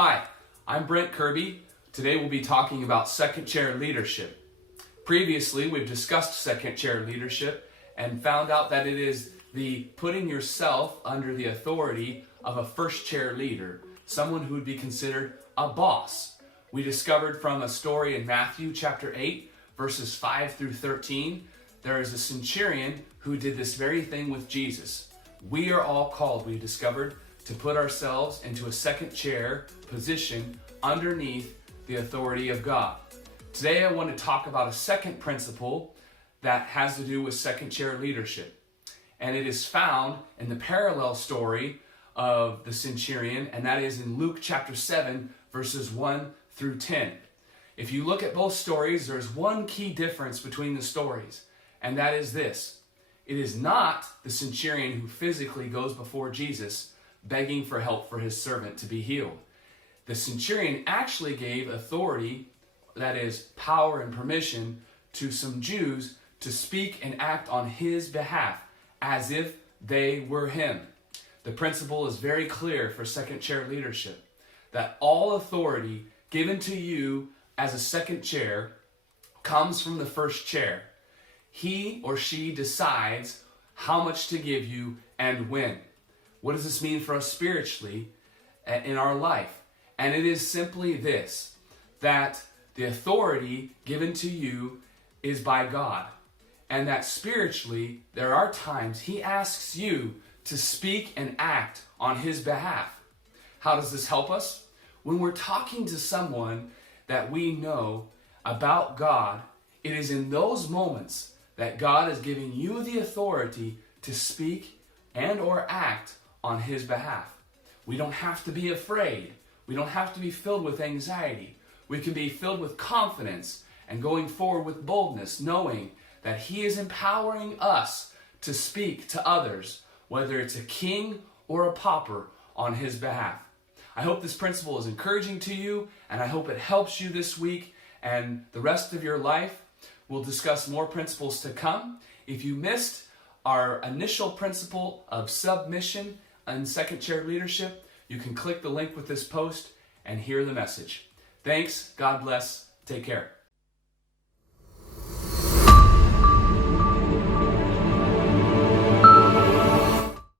Hi, I'm Brent Kirby. Today we'll be talking about second chair leadership. Previously, we've discussed second chair leadership and found out that it is the putting yourself under the authority of a first chair leader, someone who would be considered a boss. We discovered from a story in Matthew chapter 8, verses 5 through 13, there is a centurion who did this very thing with Jesus. We are all called, we discovered, to put ourselves into a second chair position underneath the authority of God. Today I want to talk about a second principle that has to do with second chair leadership. And it is found in the parallel story of the centurion, and that is in Luke chapter 7, verses 1 through 10. If you look at both stories, there's one key difference between the stories, and that is this. It is not the centurion who physically goes before Jesus begging for help for his servant to be healed. The centurion actually gave authority, that is, power and permission, to some Jews to speak and act on his behalf as if they were him. The principle is very clear for second chair leadership, that all authority given to you as a second chair comes from the first chair. He or she decides how much to give you and when. What does this mean for us spiritually in our life? And it is simply this, that the authority given to you is by God. And that spiritually, there are times He asks you to speak and act on His behalf. How does this help us? When we're talking to someone that we know about God, it is in those moments that God is giving you the authority to speak and or act on His behalf. We don't have to be afraid. We don't have to be filled with anxiety. We can be filled with confidence and going forward with boldness, knowing that He is empowering us to speak to others, whether it's a king or a pauper, on His behalf. I hope this principle is encouraging to you, and I hope it helps you this week and the rest of your life. We'll discuss more principles to come. If you missed our initial principle of submission and second chair leadership, you can click the link with this post and hear the message. Thanks, God bless, take care.